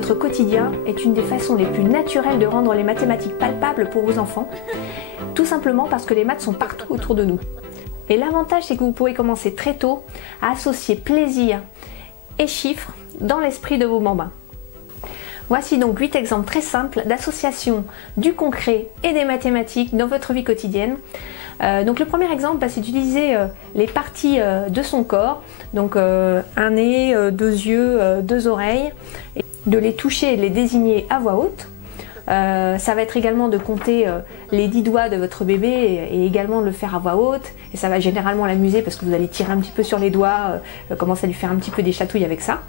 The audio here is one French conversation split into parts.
votre quotidien est une des façons les plus naturelles de rendre les mathématiques palpables pour vos enfants, tout simplement parce que les maths sont partout autour de nous. Et l'avantage, c'est que vous pourrez commencer très tôt à associer plaisir et chiffres dans l'esprit de vos bambins. Voici donc 8 exemples très simples d'association du concret et des mathématiques dans votre vie quotidienne. Donc le premier exemple, c'est d'utiliser les parties de son corps, donc un nez, deux yeux, deux oreilles, et de les toucher et de les désigner à voix haute. Ça va être également de compter les 10 doigts de votre bébé et également de le faire à voix haute, et ça va généralement l'amuser parce que vous allez tirer un petit peu sur les doigts, commencer à lui faire un petit peu des chatouilles avec ça.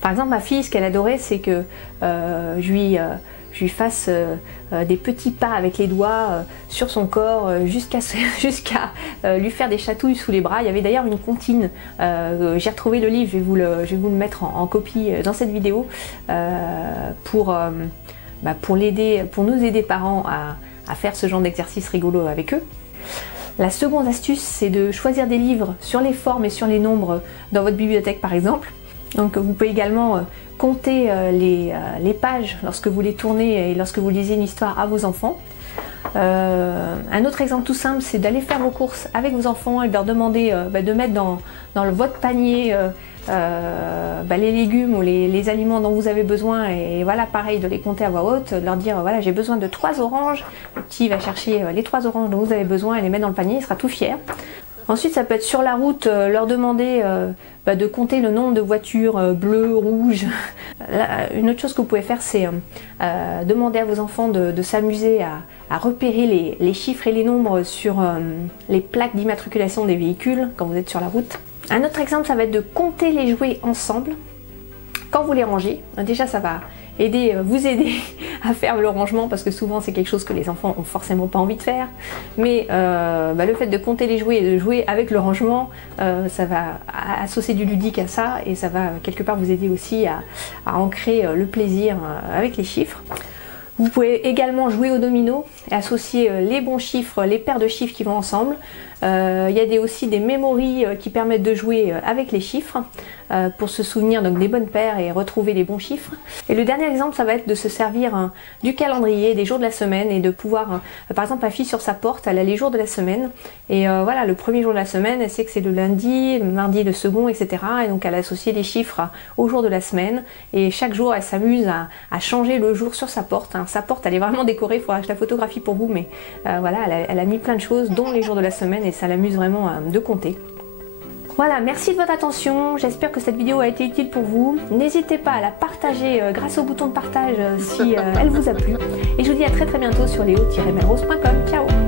Par exemple, ma fille, ce qu'elle adorait, c'est que je lui fasse des petits pas avec les doigts sur son corps jusqu'à lui faire des chatouilles sous les bras. Il y avait d'ailleurs une comptine, j'ai retrouvé le livre, je vais vous le mettre en copie dans cette vidéo pour nous aider parents à faire ce genre d'exercice rigolo avec eux. La seconde astuce, c'est de choisir des livres sur les formes et sur les nombres dans votre bibliothèque par exemple. Donc vous pouvez également compter les pages lorsque vous les tournez et lorsque vous lisez une histoire à vos enfants. Un autre exemple tout simple, c'est d'aller faire vos courses avec vos enfants et de leur demander de mettre dans votre panier les légumes ou les aliments dont vous avez besoin, et voilà, pareil, de les compter à voix haute, de leur dire voilà, j'ai besoin de 3 oranges. Le petit va chercher les 3 oranges dont vous avez besoin et les mettre dans le panier, il sera tout fier. Ensuite, ça peut être sur la route, leur demander de compter le nombre de voitures bleues, rouges. Une autre chose que vous pouvez faire, c'est demander à vos enfants de s'amuser à repérer les chiffres et les nombres sur les plaques d'immatriculation des véhicules quand vous êtes sur la route. Un autre exemple, ça va être de compter les jouets ensemble quand vous les rangez. Déjà, ça va vous aider à faire le rangement, parce que souvent c'est quelque chose que les enfants ont forcément pas envie de faire, mais le fait de compter les jouets et de jouer avec le rangement, ça va associer du ludique à ça, et ça va quelque part vous aider aussi à ancrer le plaisir avec les chiffres. Vous pouvez également jouer au domino et associer les bons chiffres, les paires de chiffres qui vont ensemble. Il y a aussi des mémories qui permettent de jouer avec les chiffres pour se souvenir donc des bonnes paires et retrouver les bons chiffres. Et le dernier exemple, ça va être de se servir du calendrier, des jours de la semaine, et de pouvoir, par exemple, ma fille sur sa porte, elle a les jours de la semaine, et voilà, le premier jour de la semaine, elle sait que c'est le lundi, le mardi le second, etc. Et donc elle a associé les chiffres au jour de la semaine, et chaque jour elle s'amuse à changer le jour sur sa porte. Sa porte, elle est vraiment décorée, il faudra que je la photographie pour vous, mais voilà, elle a mis plein de choses, dont les jours de la semaine, et ça l'amuse vraiment de compter. Voilà, merci de votre attention, j'espère que cette vidéo a été utile pour vous. N'hésitez pas à la partager grâce au bouton de partage si elle vous a plu. Et je vous dis à très bientôt sur léo-melrose.com. Ciao!